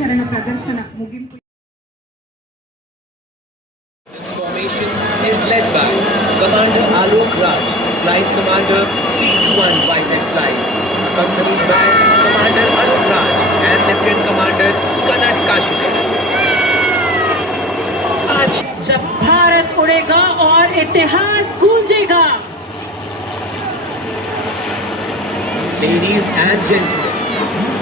కార్యాచరణ ప్రదర్శన ముగింపు. This formation is led by Commander Alok Raj, Flight Commander 321 Vice Flight, accompanied by Commander Alok Raj and Lieutenant Commander Kanad Kashikar. आज जब भारत उड़ेगा और इतिहास गूंजेगा. Ladies and gentlemen,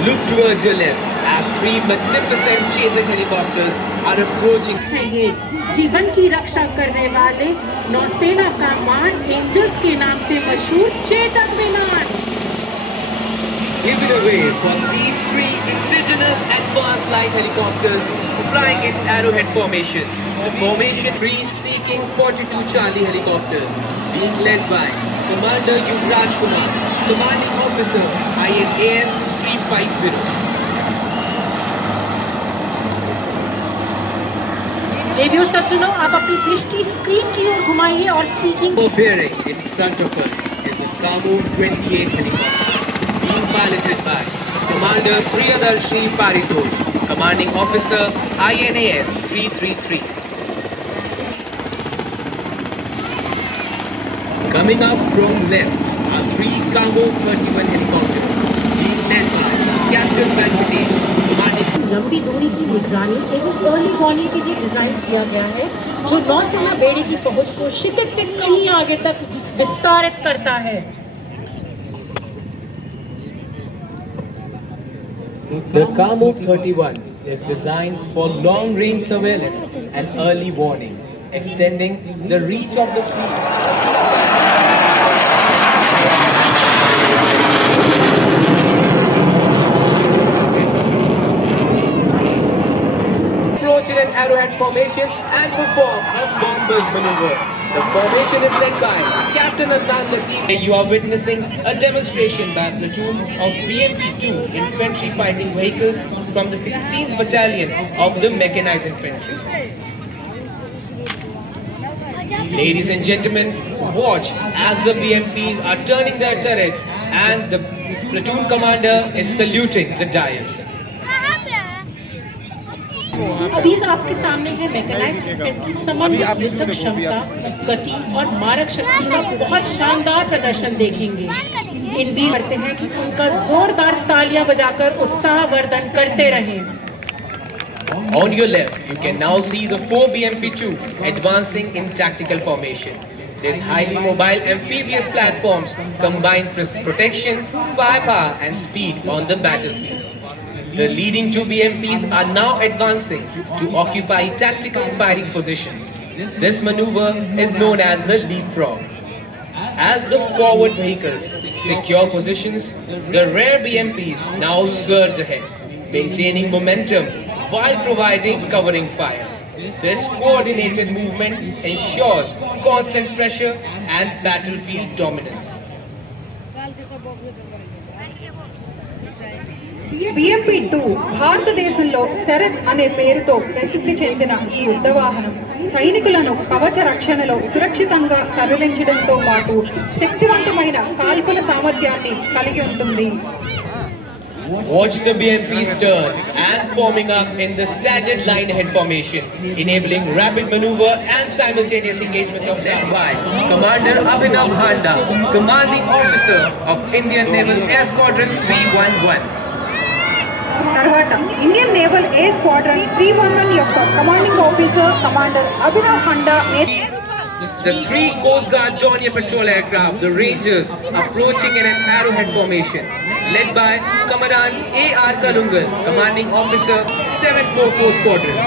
look towards your left as three magnificent Chetak helicopters are approaching. है ये जीवन की रक्षा करने वाले नौसेना का मान एंजल्स के नाम से मशहूर चेतक विमान. Give it away for these three indigenous advanced light helicopters flying in arrowhead formation. The formation 3 seeking 42 Charlie helicopters being led by Commander Yuvraj Kumar, Commanding Officer INAS 350. Radio सज्जनों, आप अपनी दृष्टि स्क्रीन की ओर घुमाइए और seeking. Bearing in front of us is the Kamo 28 helicopter being piloted by Commander Priyadarshi Paritol, Commanding Officer INAS 333. Coming up from left are 3 Kamo 31 helicopters being led by Captain Venkatesh, commanding. लंबी दूरी की निगरानी एवं early warning के लिए design किया गया है, जो नौसेना बेड़े की पहुंच को क्षितिज से कहीं आगे तक विस्तारित करता है. The Kamo 31 is designed for long-range surveillance and early warning, extending the reach of the fleet. Approach in an arrowhead formation and perform a bombers maneuver. The formation is led by Captain Hassan Latif. You are witnessing a demonstration by a platoon of BMP-2 infantry fighting vehicles from the 16th Battalion of the Mechanized Infantry. Ladies and gentlemen, watch as the BMPs are turning their turrets and the platoon commander is saluting the dais. अभी आपके सामने है mechanised infantry समन्वित युद्धक क्षमता, गति और मारक शक्ति का बहुत शानदार प्रदर्शन देखेंगे. इन वीर करते हैं कि उनका जोरदार तालियां बजाकर उत्साहवर्धन करते रहें. On your left, you can now see the 4 BMP-2 advancing in tactical formation. These highly mobile amphibious platforms combine protection, firepower and speed on the battlefield. The leading 2 BMPs are now advancing to occupy tactical firing positions. This maneuver is known as the leapfrog. As the forward vehicles secure positions, the rear BMPs now surge ahead, maintaining momentum while providing covering fire. This coordinated movement ensures constant pressure and battlefield dominance. BMP-2 భారతదేశంలో శరత్ అనే పేరుతో ప్రసిద్ధి చెందిన ఈ యుద్ధ వాహనం సైనికులను కవచ రక్షణలో సురక్షితంగా తరలించడంతో పాటు శక్తివంతమైన కాల్పుల సామర్థ్యాన్ని కలిగి ఉంటుంది. Watch the BMPs turn and forming up in the standard line ahead formation, enabling rapid maneuver and simultaneous engagement of their by Commander Abhinav Handa, Commanding Officer of Indian Naval Air Squadron 311. తర్వాత Indian naval air squadron 311 యొక్క commanding officer commander Abhinav Honda. The 3 Coast Guard Dornier patrol aircraft, the Rangers, approaching in an arrowhead formation, led by Commandant A.R. Kalungal, Commanding Officer 744 Squadron.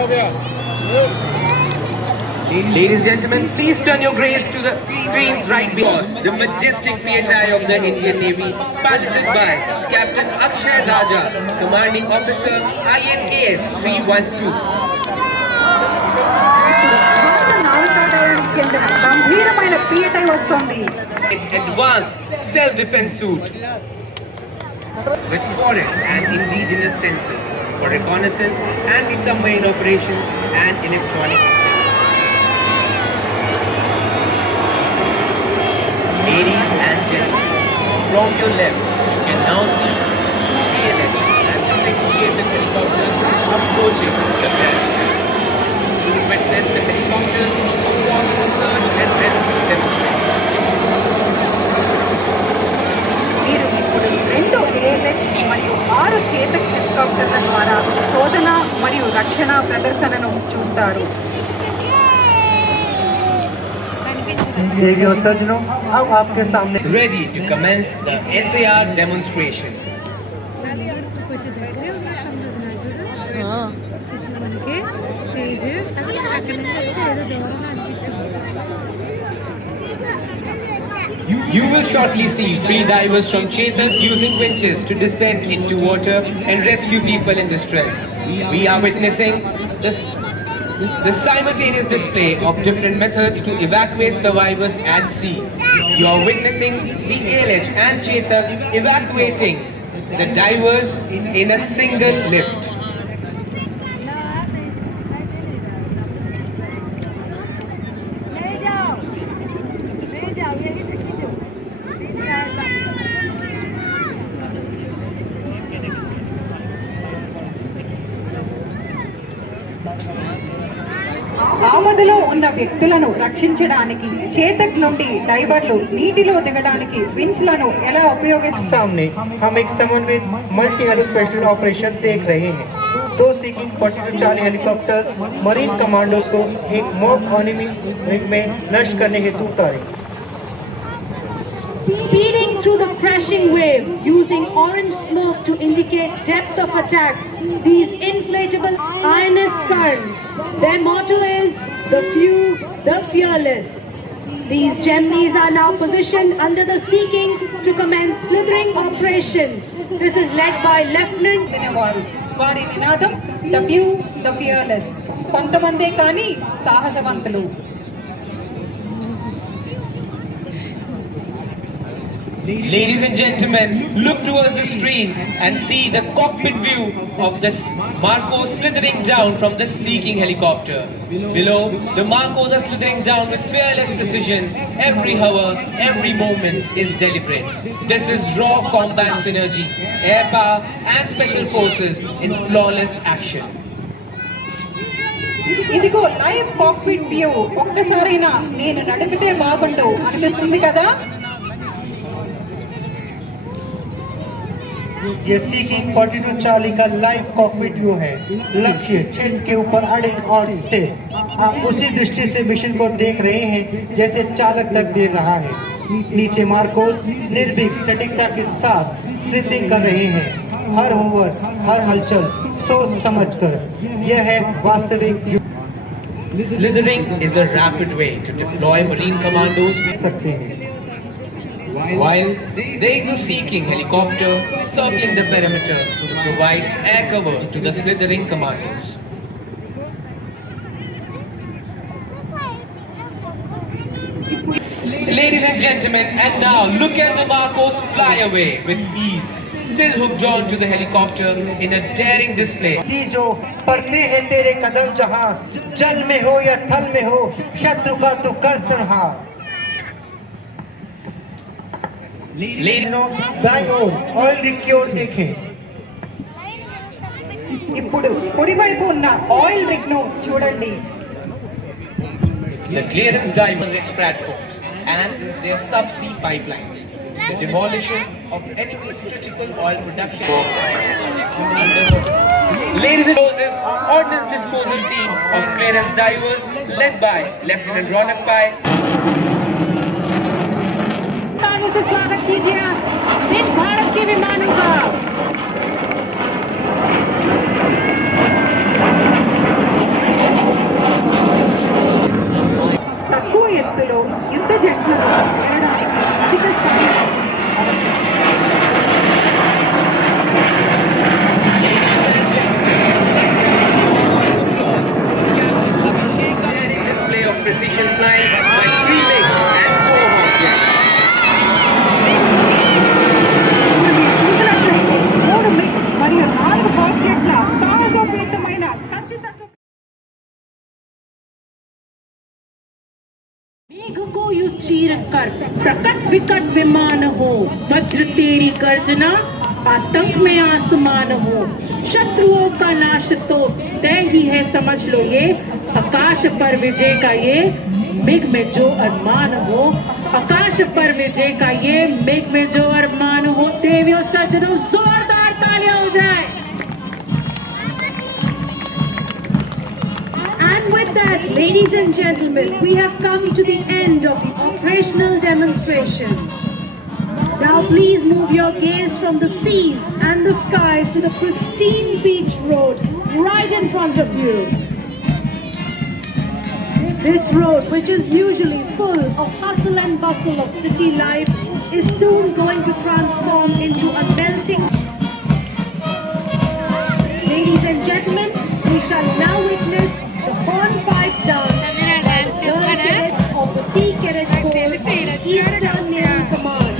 Ladies and gentlemen, please turn your gaze to the screens right below us. The majestic PHI of the Indian Navy, piloted by Captain Akshay Raja, Commanding Officer INAS 312. గంభీరమైన పిఎటై వస్తుంది. Advanced self-defense suit with forest and indigenous sensors for reconnaissance and submarine operations and electronics. Ladies and gentlemen, from your left, you can now see CLS and 6 helicopters approaching the crash. To witness the helicopters perform search and rescue demonstration. మీరు ఇప్పుడు 2 ALX మరియు 6 చేతక్ హెలికాప్టర్ల ద్వారా శోధన మరియు రక్షణ ప్రదర్శనను చూస్తారు. सज्जनों, अब आपके सामने Ready to commence the SAR demonstration. Stage అక్కడ నుంచి ఏదో దూరం అనిపించింది. You will shortly see 3 divers from Chetak using winches to descend into water and rescue people in distress. We are witnessing the simultaneous display of different methods to evacuate survivors at sea. You are witnessing the ALH and Chetak evacuating the divers in a single lift. ఆపదలో ఉన్న వ్యక్తులను రక్షించడానికి చేతక్ నుండి డైవర్లు నీటిలో దిగడానికి వించ్లను ఎలా ఉపయోగిస్తారు? सामने हम एक समन्वित मल्टी हेली स्पेशल ऑपरेशन देख रहे हैं। 2 seeking 42 Charlie helicopter marine commandos को एक मॉक एनिमी में नष्ट करने हेतु उतारे। Speeding through the crashing waves using orange smoke to indicate depth of attack, these inflatable INS currents, their motto is the few, the fearless. These Gemini's are now positioned under the Sea King to commence slithering operations. This is led by Lieutenant. వారి నినాదం the few the fearless. కొంతమందే కానీ సాహసవంతులు. Ladies and gentlemen, look towards the screen and see the cockpit view of the Marcos slithering down from the Sea King helicopter. Below, the Marcos are slithering down with fearless precision. Every hour, every moment is deliberate. This is raw combat synergy, air power and special forces in flawless action. ఇదిగో live cockpit view. ఒక్కసారైనా నేను నడిపితే బాగుండు అనిపిస్తుంది కదా. ये seeking 42 Charlie का live cockpit view है। लक्ष्य छिन के ऊपर अड़े और स्थिर। आप उसी दृष्टि से मिशन को देख रहे हैं जैसे चालक तक देख रहा है। नीचे मार्कोस निर्भीक सटीकता के साथ स्लिपिंग कर रहे हैं। हर होवर, हर हलचल सोच समझ कर। यह है वास्तविक Slithering is a rapid way to deploy Marine commandos सकते हैं। while there is a Sea King helicopter circling the perimeter to provide air cover to the slithering commandos. Ladies and gentlemen, and now look at the Marcos fly away with ease, still hooked on to the helicopter in a daring display. जो पड़ते हैं तेरे कदम जहां जल में हो या थल में हो, शत्रु का तू कर संहार। दाईं ओर ऑयल रिग की ओर देखें। ఇప్పుడు కుడివైపు ఉన్న ఆయిల్ రిగ్ ను చూడండి. The clearance divers platforms and their subsea pipelines. The demolition of enemy's critical oil production. Ladies and gentlemen, ordnance disposal team of clearance divers led by Lieutenant Ronak Pai. से स्वागत कीजिए इन भारत के विमानों का। తక్కువ ఎత్తులో యుద్ధ జట్లను చేయడానికి అధిక స్థాయి Display of precision flying by 3 legs and 4 horsemen. మరియు 4 బాస్కెట్ల సాహసోపేతమైన ఖచ్చితత్వం. मेघ को यु चीर कर सकट विकट विमान हो, वज्र तेरी गर्जना आतंक में आसमान हो, शत्रुओं का नाश तो तय ही है, समझ लो ये आकाश पर विजय का ये मेघ में जो अरमान हो, आकाश पर विजय का ये मेघ में जो अरमान हो। देवियों सज्जनों जोरदार तालियां हो जाए। And with that, ladies and gentlemen, we have come to the end of the operational demonstration. Now please move your gaze from the seas and the skies to the pristine beach road right in front of you. This road, which is usually full of hustle and bustle of city life, is soon going to transform into a melting. Ladies and gentlemen, we shall now witness the hornpipe dance of the Sea Cadet Corps Eastern Naval Command.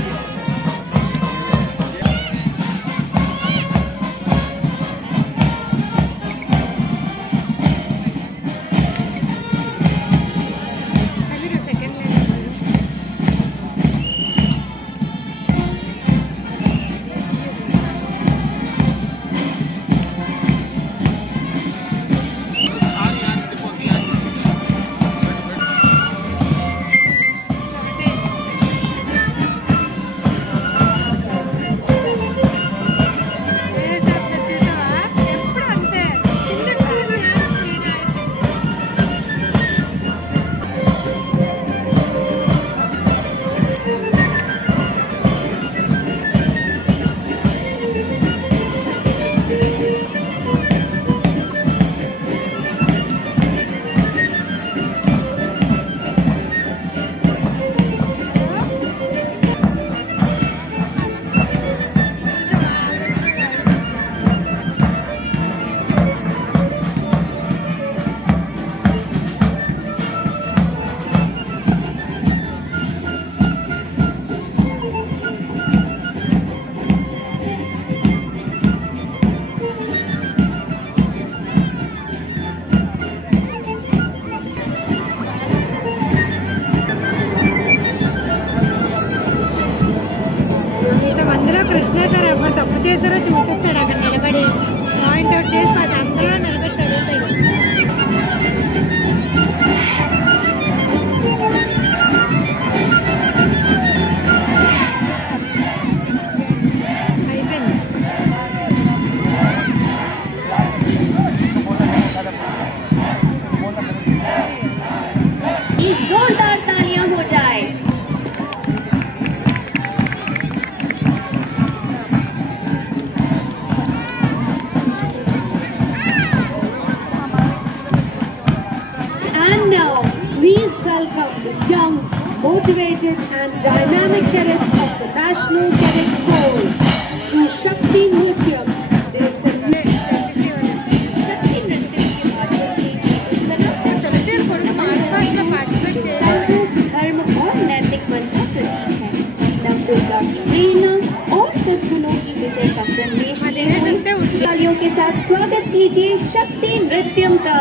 అందరూ Krishna sir ఎవరు తప్పు చేశారో చూసేస్తాడు, అక్కడ నిలబడి point out చేసి అది అందరూ నిలబెట్టి అడుగుతాడు. అయిపోయింది. जोरदार तालियां हो जाए। And now, please welcome the young, motivated and dynamic cadets of the National Cadet Corps to Shakti Nrityam. धर्म और नैतिक मन का प्रतीक है। नवदुर्गा की प्रेरणा और सद्गुणों की विजय का संदेश देते हुए तालियों के साथ स्वागत कीजिए शक्ति नृत्यम का।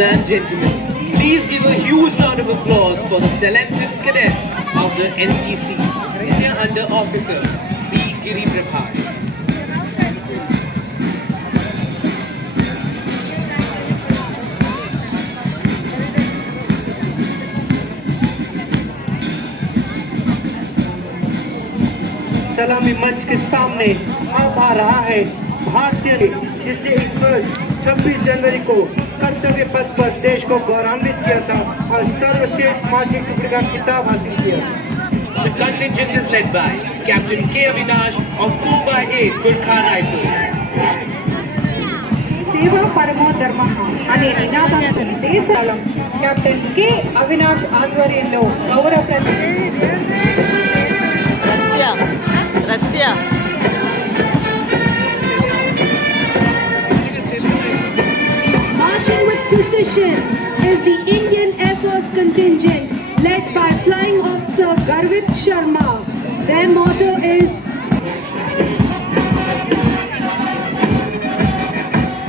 and gentlemen, please give a huge round of applause for the talented cadets of the NCC, India Under Officer B. Giri Prabhat. सलामी मंच के सामने अब आ रहा है भारतीय जिसने इस वर्ष 26 जनवरी को कर्तव्य पथ पर देश को गौरवान्वित किया था और सर्वश्रेष्ठ मार्चिंग टुकड़ी का खिताब हासिल किया। The contingent is led by Captain K. Avinash of 2x8 Gurkha Rifles. సేవా పరమో ధర్మ అనే నినాదంతో దేశం కెప్టెన్ కె అవినాష్ ఆధ్వర్యంలో గౌరవ रसिया Marching with precision is the Indian Air Force contingent led by Flying Officer Garvit Sharma. Their motto is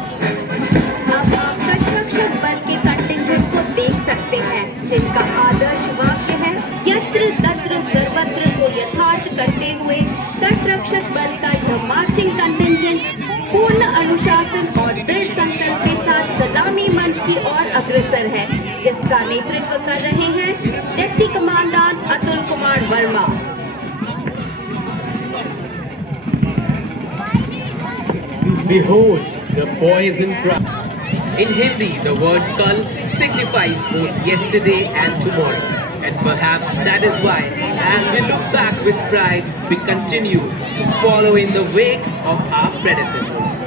अब आप तटरक्षक बल के कंटिंजेंट को देख सकते हैं जिनका आदर्श वाक्य है यत्र तत्र सर्वत्र को यथार्थ करते हुए तटरक्षक बल का यह मार्चिंग कंटिंजेंट पूर्ण अनुशासन और दृढ़ संकल्प के साथ सलामी मंच की ओर अग्रसर है जिसका नेतृत्व कर रहे हैं deputy commandant Atul Kumar Verma. Behold the poison crowd. In Hindi, the word kal signifies both yesterday and tomorrow. And perhaps that is why, as we look back with pride, we continue to follow in the wake of our predecessors.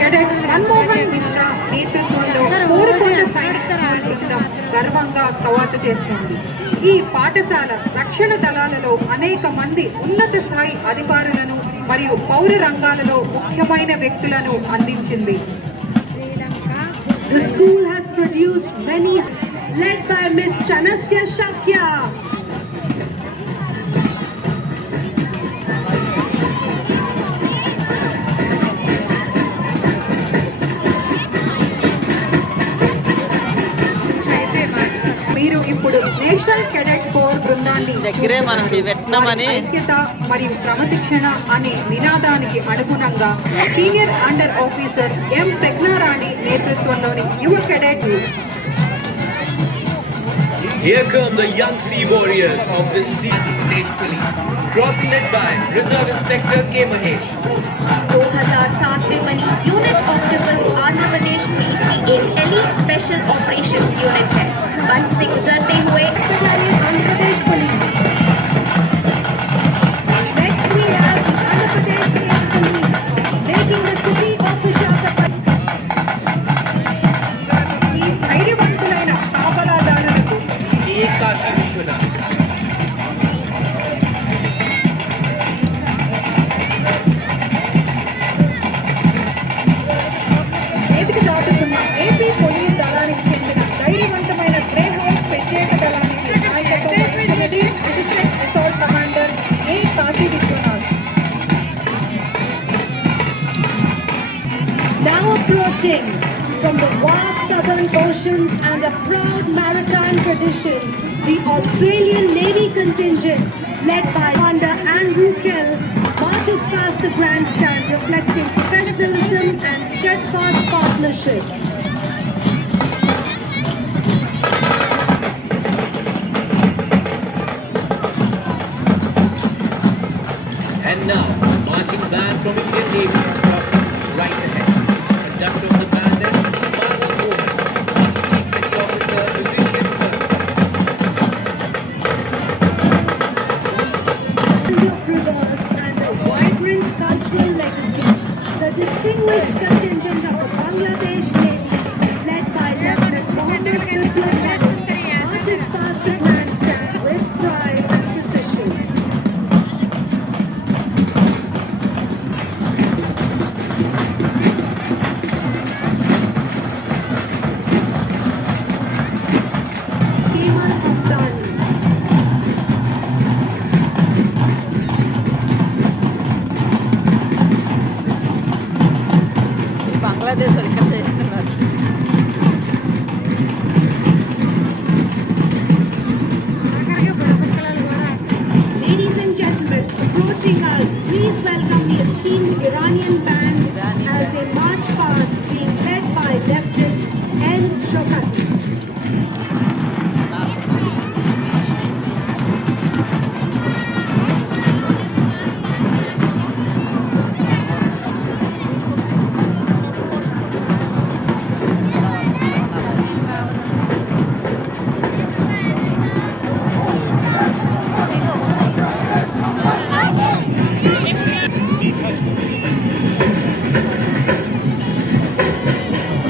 Cadets Manmohan Mishra నేతృత్వంలో కోరుకొండ సైనిక బృందం గర్వంగా కవాతు చేస్తుంది. ఈ పాఠశాల రక్షణ దళాలలో అనేక మంది ఉన్నత స్థాయి అధికారులను మరియు పౌర రంగాలలో ముఖ్యమైన వ్యక్తులను అందించింది. the school has produced many led by Miss Chanasya Shakya. మీరు ఇప్పుడు నేషనల్ కెడెట్ కోర్ బృందాన్ని దగ్గరే మనకి వియత్నాం అని ఐక్యత మరియు క్రమశిక్షణ అనే నినాదానికి అనుగుణంగా సీనియర్ అండర్ ఆఫీసర్ ఎం ప్రజ్ఞారాణి నేతృత్వంలోని యువ cadet Here come the young sea warriors of the State Police, crossing it by Reserve Inspector K. Mahesh. 2007 में बनी unit optical Andhra Pradesh police की एक एलीट स्पेशल ऑपरेशन यूनिट है। बन से गुजरते हुए Andhra Pradesh police next we have the Andhra Pradesh State Police making the city of Visakhapatnam. ఈ ధైర్యవంతులైన కాపలాదారులకు Kashi Vishwanath. చేతికి దాటుతున్న ఏపీ పోలీస్ దళానికి చెందిన ధైర్యవంతమైన గ్రే హౌస్ ప్రత్యేక దళానికి నాయకత్వం వహిస్తున్నది district assault commander A Kashi Vishwanath. Now approaching from the vast southern oceans and a proud maritime tradition, the Australian Navy contingent led by Commander Andrew Kell marches past the grandstand reflecting professionalism and steadfast partnership. And now, marching band from Indian Navy is crossing right ahead. Conductor of the band is Martha Woman, Chief Petty Officer Division Sir. Of reserves and a vibrant cultural legacy, the distinguished contingent of the Bangladesh Navy, led by Lieutenant Mohammed Islam, marches past the grandstand with pride and precision. Kemal Hamdani. joining us, please welcome the esteemed Iranian band as they march past, being led by Lieutenant N. Shokat.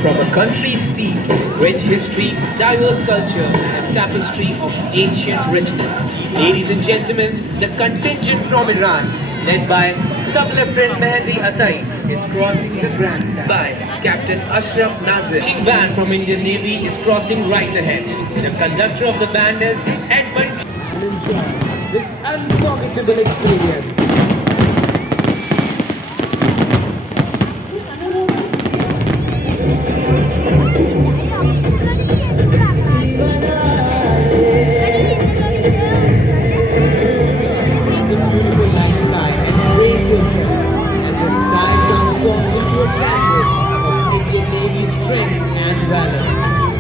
From a country steeped in rich history, diverse culture, and tapestry of ancient richness. Ladies and gentlemen, the contingent from Iran, led by Sub-Lieutenant Mehdi Atai, is crossing the grandstand. By Captain Ashraf Nazir. The band from Indian Navy is crossing right ahead. The conductor of the band is Edmund. Enjoy this unforgettable experience.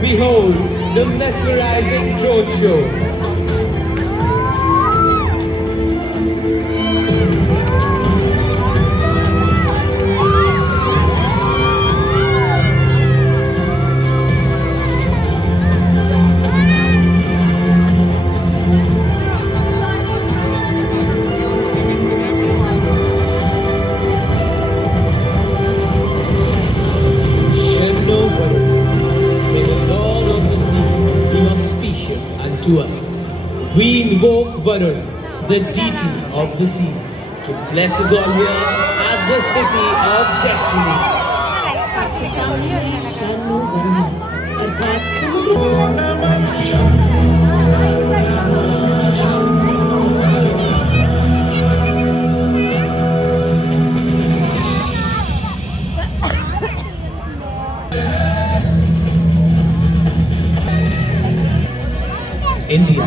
Behold the mesmerizing drone show. To us, we invoke Varun, the deity of the seas, to bless us all here at the city of India,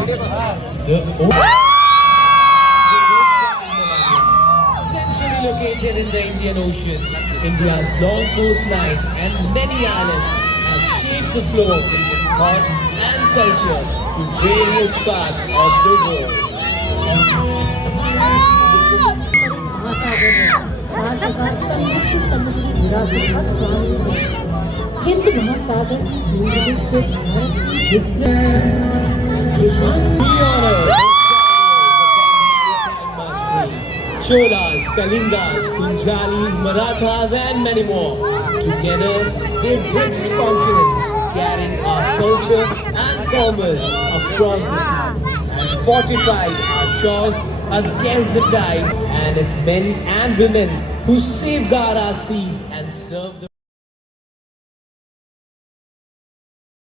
centrally located in the Indian Ocean, India's long coastline and many islands have shaped the flow of Indian thought and culture to various parts of the world. Cholas, Kalingas, Punjalis, Marathas and many more. Together, they bridged continents, carrying our culture and commerce across the seas, and fortified our shores against the tide, and its men and women who safeguard our seas and serve the